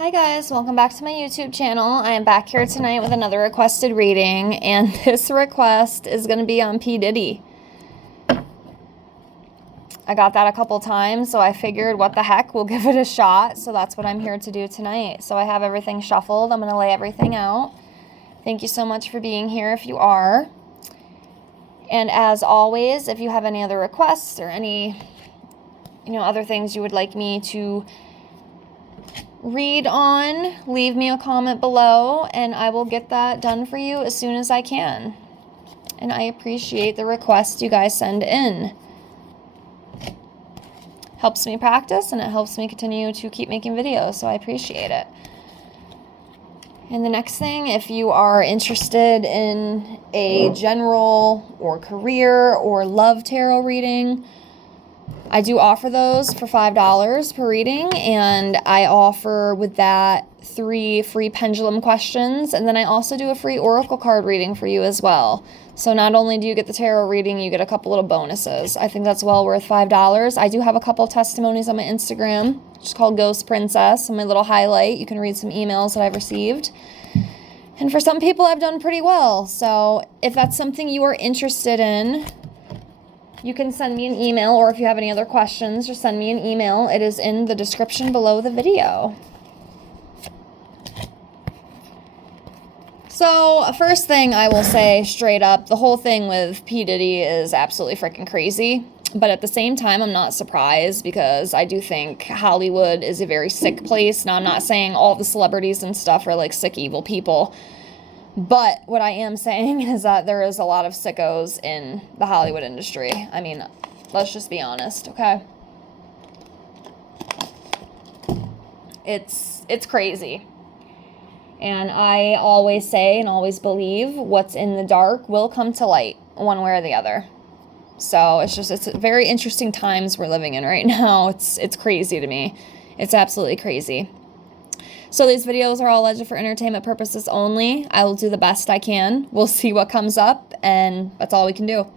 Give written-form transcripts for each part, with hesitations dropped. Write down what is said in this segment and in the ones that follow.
Hi guys, welcome back to my YouTube channel. I am back here tonight with another requested reading, and this request is going to be on P. Diddy. I got that a couple times, so I figured what the heck, we'll give it a shot. So that's what I'm here to do tonight. So I have everything shuffled. I'm going to lay everything out. Thank you so much for being here if you are. And as always, if you have any other requests or any, other things you would like me to read on, leave me a comment below and I will get that done for you as soon as I can. And I appreciate the requests you guys send in. Helps me practice and it helps me continue to keep making videos, so I appreciate it. And the next thing, if you are interested in a general or career or love tarot reading, I do offer those for $5 per reading, and I offer with that 3 free pendulum questions, and then I also do a free oracle card reading for you as well. So not only do you get the tarot reading, you get a couple little bonuses. I think that's well worth $5. I do have a couple testimonies on my Instagram, which is called Ghost Princess, and my little highlight. You can read some emails that I've received. And for some people, I've done pretty well. So if that's something you are interested in, you can send me an email, or if you have any other questions, just send me an email. It is in the description below the video. So, first thing I will say straight up, the whole thing with P. Diddy is absolutely freaking crazy. But at the same time, I'm not surprised because I do think Hollywood is a very sick place. Now, I'm not saying all the celebrities and stuff are like sick, evil people. But what I am saying is that there is a lot of sickos in the Hollywood industry. I mean, let's just be honest, okay? It's crazy. And I always say and always believe what's in the dark will come to light one way or the other. So it's very interesting times we're living in right now. It's crazy to me. It's absolutely crazy. So these videos are all alleged for entertainment purposes only. I will do the best I can. We'll see what comes up, and that's all we can do.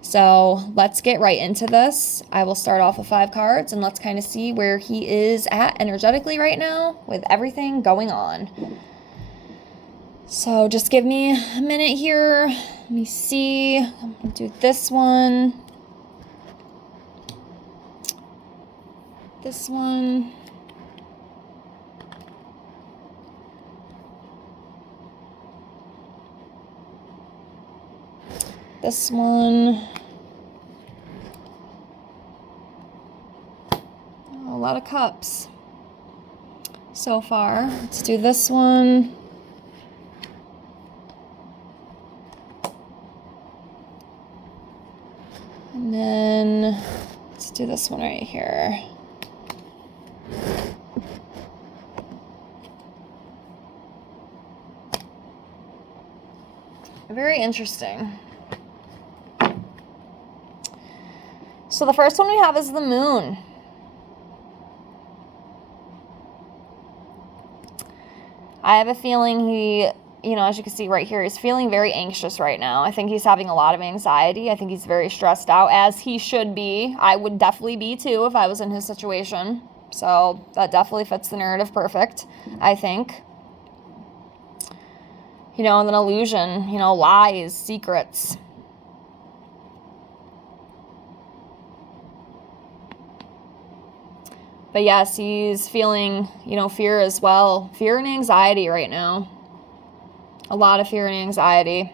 So let's get right into this. I will start off with 5 cards, and let's kind of see where he is at energetically right now with everything going on. So just give me a minute here. Let me see. I'm going to do this one. This one. This one. Oh, a lot of cups so far. Let's do this one. And then let's do this one right here. Very interesting. So the first one we have is the moon. I have a feeling he, as you can see right here, he's feeling very anxious right now. I think he's having a lot of anxiety. I think he's very stressed out, as he should be. I would definitely be too if I was in his situation. So that definitely fits the narrative perfect, I think. And an illusion, lies, secrets. But yes, he's feeling, fear as well. Fear and anxiety right now. A lot of fear and anxiety.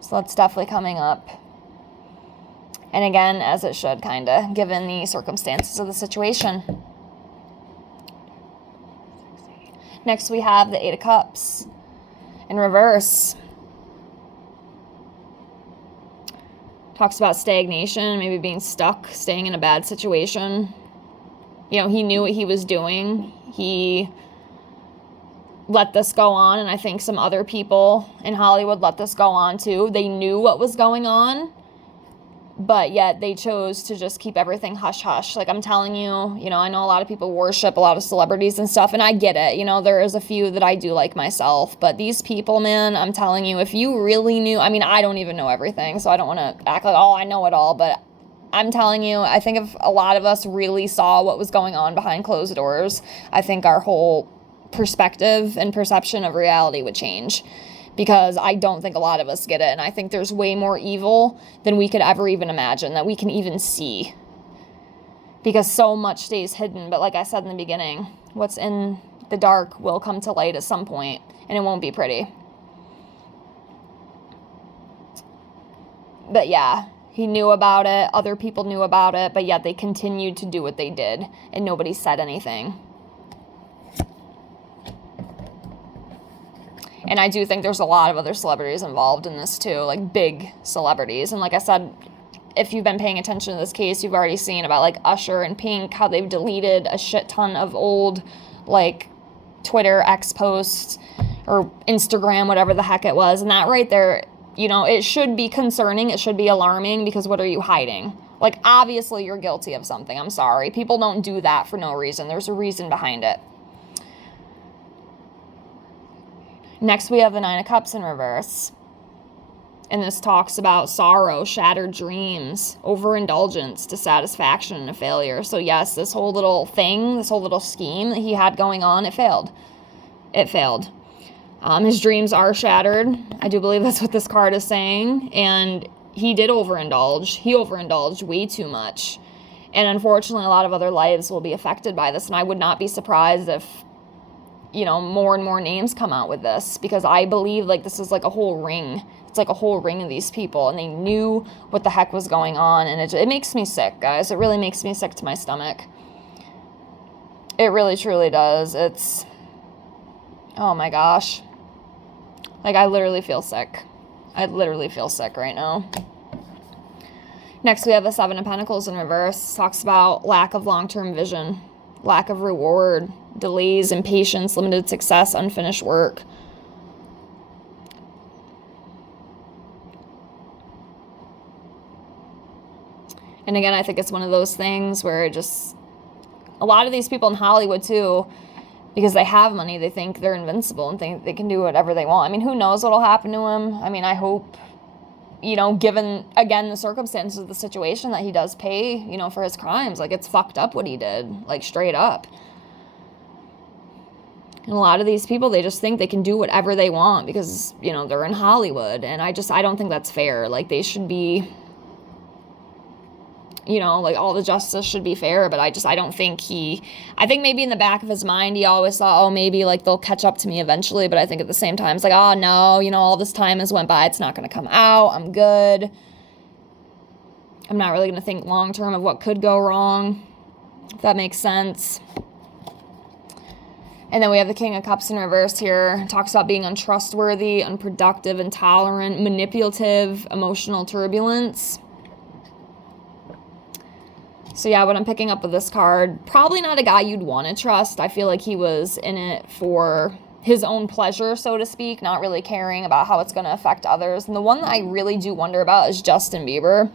So that's definitely coming up. And again, as it should, kind of, given the circumstances of the situation. Next, we have the 8 of Cups in reverse. Talks about stagnation, maybe being stuck, staying in a bad situation. He knew what he was doing. He let this go on, and I think some other people in Hollywood let this go on too. They knew what was going on, but yet they chose to just keep everything hush-hush. Like I'm telling you, I know a lot of people worship a lot of celebrities and stuff, and I get it. There is a few that I do like myself, but these people, man, I'm telling you, if you really knew, I don't even know everything, so I don't want to act like, oh, I know it all, but I'm telling you, I think if a lot of us really saw what was going on behind closed doors, I think our whole perspective and perception of reality would change, because I don't think a lot of us get it. And I think there's way more evil than we could ever even imagine, that we can even see, because so much stays hidden. But like I said in the beginning, what's in the dark will come to light at some point, and it won't be pretty. But yeah, he knew about it, other people knew about it, but yet they continued to do what they did, and nobody said anything. And I do think there's a lot of other celebrities involved in this too, like big celebrities. And like I said, if you've been paying attention to this case, you've already seen about like Usher and Pink, how they've deleted a shit ton of old like Twitter X posts or Instagram, whatever the heck it was. And that right there, you know, it should be concerning. It should be alarming, because what are you hiding? Like, obviously you're guilty of something. I'm sorry. People don't do that for no reason. There's a reason behind it. Next, we have the Nine of Cups in reverse. And this talks about sorrow, shattered dreams, overindulgence, dissatisfaction, and a failure. So yes, this whole little thing, this whole little scheme that he had going on, it failed. It failed. His dreams are shattered. I do believe that's what this card is saying. And he did overindulge. He overindulged way too much. And unfortunately, a lot of other lives will be affected by this. And I would not be surprised if, you know, more and more names come out with this, because I believe like this is like a whole ring. It's like a whole ring of these people, and they knew what the heck was going on. And it makes me sick, guys. It really makes me sick to my stomach. It really, truly does. It's, oh my gosh. Like, I literally feel sick. I literally feel sick right now. Next, we have the Seven of Pentacles in reverse. Talks about lack of long-term vision, lack of reward, delays, impatience, limited success, unfinished work. And again, I think it's one of those things where it just, a lot of these people in Hollywood too, because they have money, they think they're invincible and think they can do whatever they want. I mean, who knows what'll happen to him? I mean, I hope, you know, given, again, the circumstances of the situation, that he does pay, you know, for his crimes. Like, it's fucked up what he did, like, straight up. And a lot of these people, they just think they can do whatever they want because, you know, they're in Hollywood. And I don't think that's fair. Like, they should be, you know, like, all the justice should be fair, but I don't think I think maybe in the back of his mind, he always thought, oh, maybe, like, they'll catch up to me eventually, but I think at the same time, it's like, oh, no, you know, all this time has went by, it's not going to come out, I'm good. I'm not really going to think long-term of what could go wrong, if that makes sense. And then we have the King of Cups in reverse here. It talks about being untrustworthy, unproductive, intolerant, manipulative, emotional turbulence. So yeah, what I'm picking up with this card, probably not a guy you'd want to trust. I feel like he was in it for his own pleasure, so to speak, not really caring about how it's going to affect others. And the one that I really do wonder about is Justin Bieber,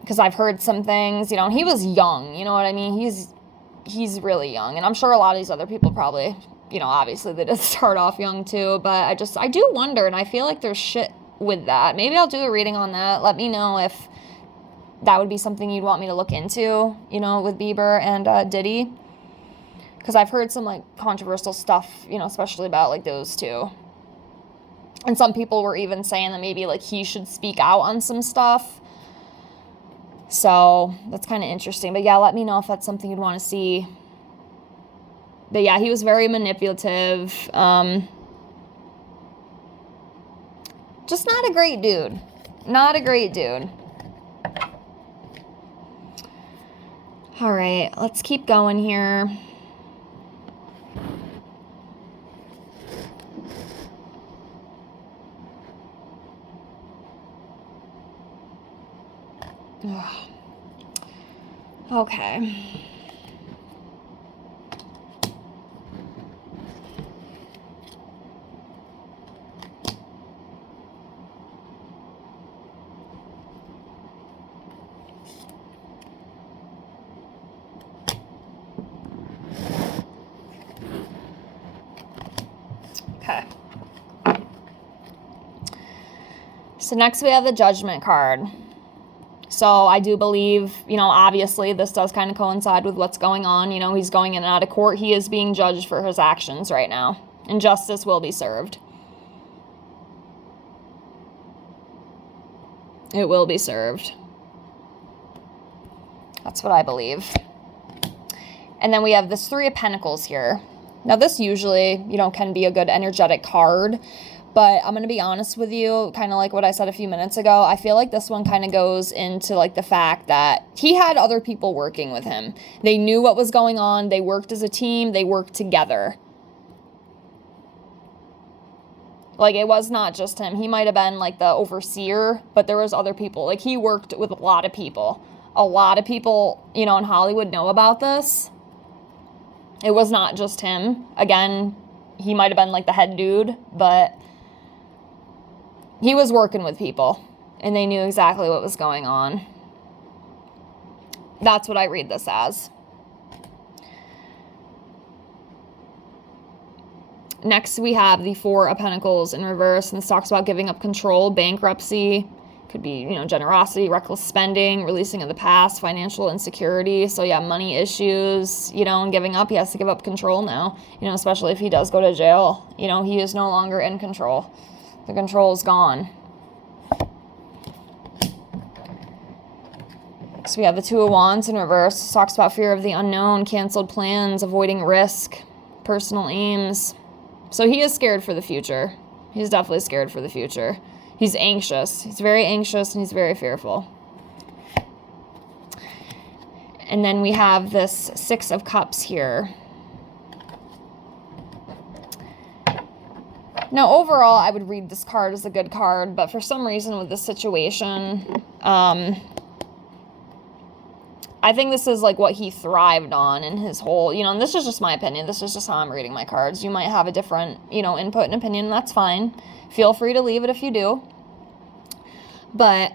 because I've heard some things, you know, and he was young, you know what I mean? He's really young, and I'm sure a lot of these other people probably, you know, obviously they did start off young too, but I do wonder, and I feel like there's shit with that. Maybe I'll do a reading on that. Let me know if that would be something you'd want me to look into, you know, with Bieber and Diddy. Because I've heard some, like, controversial stuff, you know, especially about, like, those two. And some people were even saying that maybe, like, he should speak out on some stuff. So that's kind of interesting. But, yeah, let me know if that's something you'd want to see. But, yeah, he was very manipulative. Just not a great dude. Not a great dude. All right, let's keep going here. Ugh. Okay. Okay. So next we have the Judgment card. So I do believe, you know, obviously this does kind of coincide with what's going on. You know, he's going in and out of court. He is being judged for his actions right now, and justice will be served. It will be served. That's what I believe. And then we have this Three of Pentacles here. Now this usually, you know, can be a good energetic card, but I'm going to be honest with you, kind of like what I said a few minutes ago. I feel like this one kind of goes into like the fact that he had other people working with him. They knew what was going on. They worked as a team. They worked together. Like, it was not just him. He might have been like the overseer, but there was other people. Like, he worked with a lot of people. A lot of people, you know, in Hollywood know about this. It was not just him. Again, he might have been like the head dude, but he was working with people, and they knew exactly what was going on. That's what I read this as. Next, we have the Four of Pentacles in reverse, and this talks about giving up control, bankruptcy. Could be, you know, generosity, reckless spending, releasing of the past, financial insecurity. So yeah, money issues, you know, and giving up. He has to give up control now, you know, especially if he does go to jail. You know, he is no longer in control. The control is gone. So we have the Two of Wands in reverse. This talks about fear of the unknown, canceled plans, avoiding risk, personal aims. So he is scared for the future. He's definitely scared for the future. He's anxious. He's very anxious, and he's very fearful. And then we have this Six of Cups here. Now, overall, I would read this card as a good card, but for some reason with this situation, I think this is like what he thrived on in his whole, you know, and this is just my opinion. This is just how I'm reading my cards. You might have a different, you know, input and opinion, and that's fine. Feel free to leave it if you do. But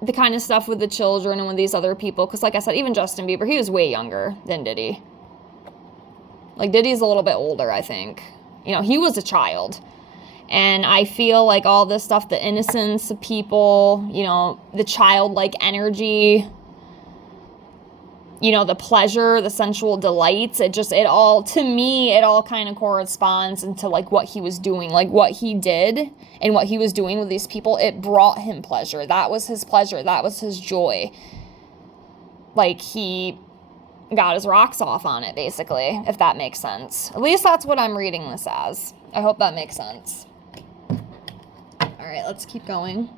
the kind of stuff with the children and with these other people, because like I said, even Justin Bieber, he was way younger than Diddy. Like, Diddy's a little bit older, I think. You know, he was a child. And I feel like all this stuff, the innocence of people, you know, the childlike energy, you know, the pleasure, the sensual delights, it all kind of corresponds into like what he was doing, like what he did and what he was doing with these people. It brought him pleasure. That was his pleasure. That was his joy. Like, he got his rocks off on it, basically, if that makes sense. At least that's what I'm reading this as. I hope that makes sense. All right, let's keep going.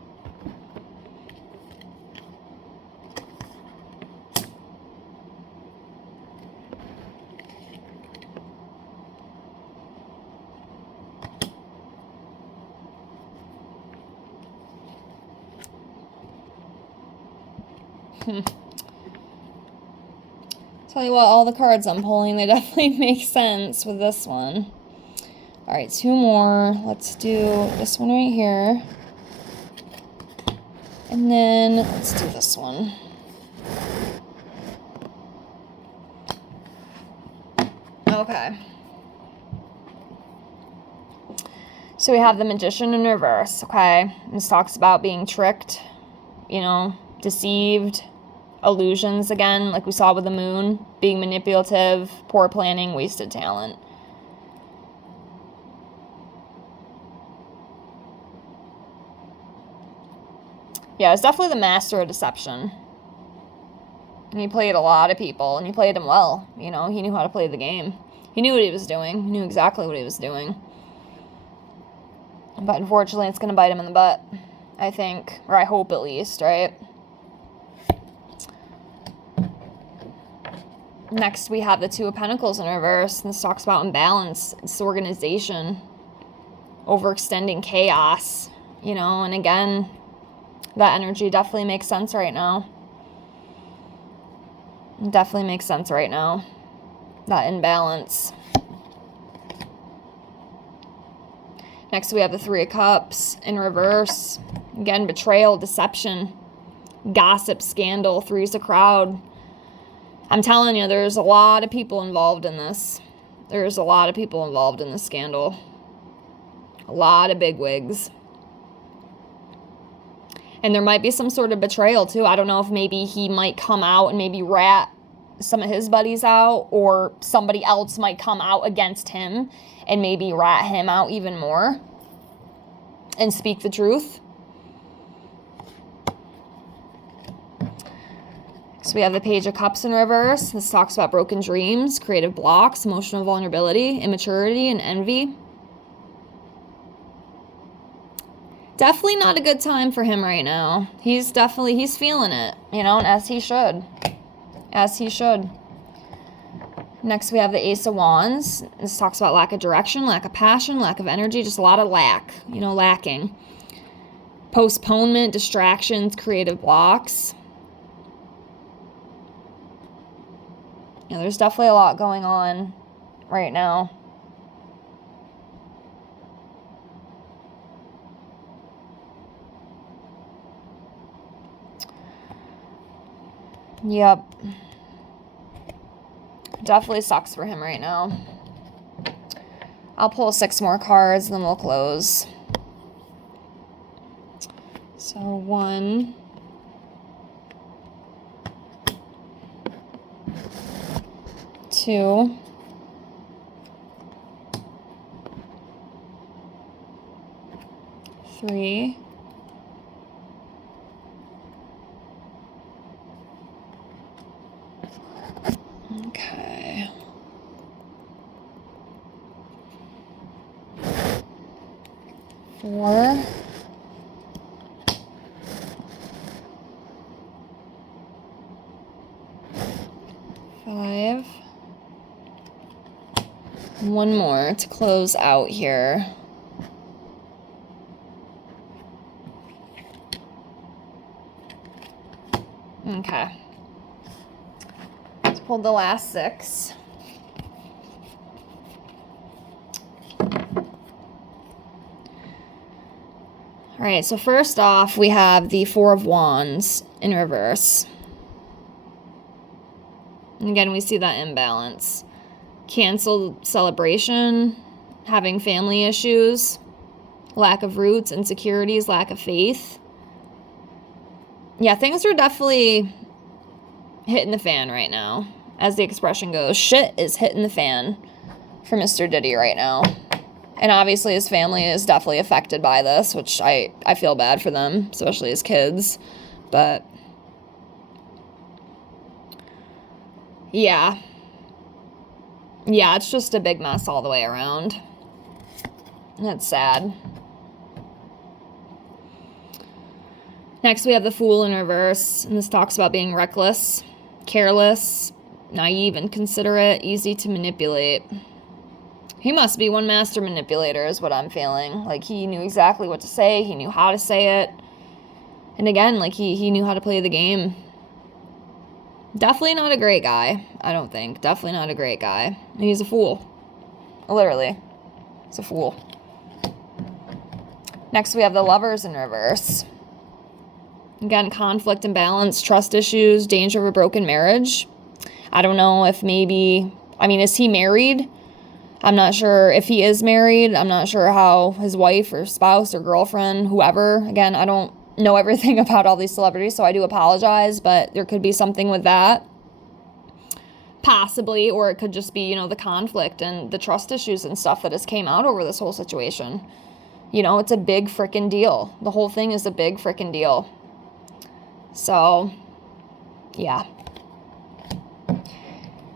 Tell you what, all the cards I'm pulling, they definitely make sense with this one. All right, two more. Let's do this one right here. And then let's do this one. Okay. So we have the Magician in reverse, okay? This talks about being tricked, you know, deceived, illusions again, like we saw with the Moon, being manipulative, poor planning, wasted talent. Yeah, it's definitely the master of deception. And he played a lot of people, and he played them well. You know, he knew how to play the game. He knew what he was doing. He knew exactly what he was doing. But unfortunately, it's going to bite him in the butt, I think. Or I hope at least, right? Next, we have the Two of Pentacles in reverse. And this talks about imbalance, disorganization, overextending chaos, you know. And again, that energy definitely makes sense right now. It definitely makes sense right now. That imbalance. Next, we have the Three of Cups in reverse. Again, betrayal, deception, gossip, scandal, three's a crowd. I'm telling you, there's a lot of people involved in this. There's a lot of people involved in this scandal. A lot of bigwigs. And there might be some sort of betrayal too. I don't know if maybe he might come out and maybe rat some of his buddies out, or somebody else might come out against him and maybe rat him out even more and speak the truth. So we have the Page of Cups in reverse. This talks about broken dreams, creative blocks, emotional vulnerability, immaturity, and envy. Definitely not a good time for him right now. He's feeling it, you know, and as he should. As he should. Next, we have the Ace of Wands. This talks about lack of direction, lack of passion, lack of energy, just a lot of lack, you know, lacking. Postponement, distractions, creative blocks. You know, there's definitely a lot going on right now. Yep. Definitely sucks for him right now. I'll pull 6 more cards and then we'll close. So 1, 2, 3, 4, 5. One more to close out here. Okay. Let's pull the last 6. All right, so first off, we have the 4 of Wands in reverse. And again, we see that imbalance. Canceled celebration, having family issues, lack of roots, insecurities, lack of faith. Yeah, things are definitely hitting the fan right now. As the expression goes, shit is hitting the fan for Mr. Diddy right now. And obviously his family is definitely affected by this, which I feel bad for them, especially his kids. But yeah. Yeah, it's just a big mess all the way around. And it's sad. Next, we have the Fool in reverse. And this talks about being reckless, careless, naive, inconsiderate, easy to manipulate. He must be one master manipulator is what I'm feeling. Like, he knew exactly what to say. He knew how to say it. And again, like, he knew how to play the game. Definitely not a great guy, I don't think. Definitely not a great guy. And he's a fool. Literally. He's a fool. Next, we have the Lovers in reverse. Again, conflict, imbalance, trust issues, danger of a broken marriage. I don't know if maybe... I mean, is he married? I'm not sure if he is married. I'm not sure how his wife or spouse or girlfriend, whoever... Again, I don't know everything about all these celebrities, so I do apologize, but there could be something with that. Possibly, or it could just be, you know, the conflict and the trust issues and stuff that has came out over this whole situation. You know, it's a big frickin' deal. The whole thing is a big frickin' deal. So, yeah.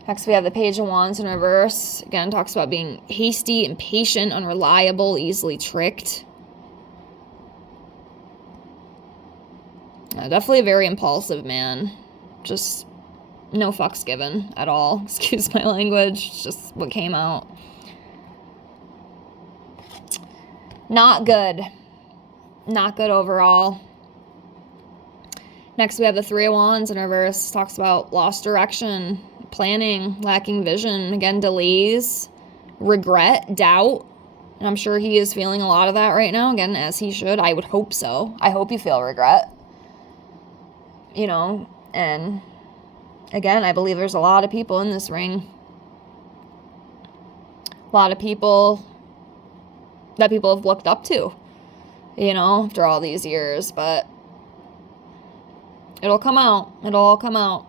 Next, we have the Page of Wands in reverse. Again, talks about being hasty, impatient, unreliable, easily tricked. Definitely a very impulsive man. Just no fucks given at all. Excuse my language. It's just what came out. Not good. Not good overall. Next, we have the 3 of Wands in reverse. Talks about lost direction, planning, lacking vision. Again, delays, regret, doubt. And I'm sure he is feeling a lot of that right now. Again, as he should. I would hope so. I hope you feel regret. You know, and again, I believe there's a lot of people in this ring. A lot of people that people have looked up to, you know, after all these years. But It'll come out. It'll all come out.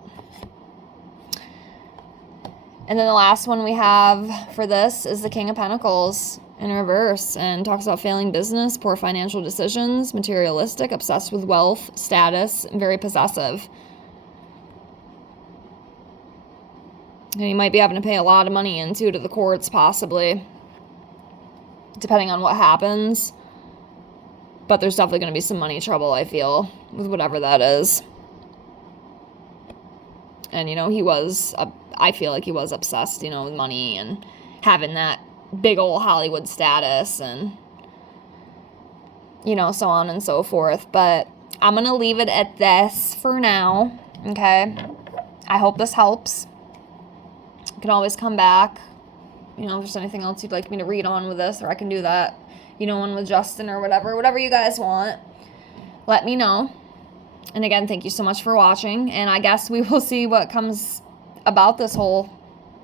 And then the last one we have for this is the King of Pentacles in reverse, and talks about failing business, poor financial decisions, materialistic, obsessed with wealth, status, and very possessive. And you might be having to pay a lot of money into to the courts, possibly, depending on what happens. But there's definitely going to be some money trouble, I feel, with whatever that is. And, you know, I feel like he was obsessed, you know, with money and having that big old Hollywood status and, you know, so on and so forth. But I'm going to leave it at this for now, okay? I hope this helps. You can always come back, you know, if there's anything else you'd like me to read on with this, or I can do that, you know, one with Justin or whatever you guys want. Let me know. And again, thank you so much for watching. And I guess we will see what comes about this whole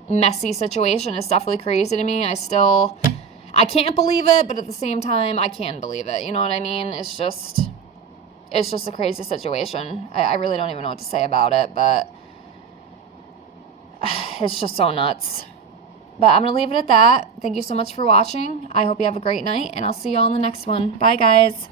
messy situation. It's definitely crazy to me. I can't believe it, but at the same time, I can believe it. You know what I mean? It's just a crazy situation. I really don't even know what to say about it, but it's just so nuts. But I'm going to leave it at that. Thank you so much for watching. I hope you have a great night, and I'll see you all in the next one. Bye, guys.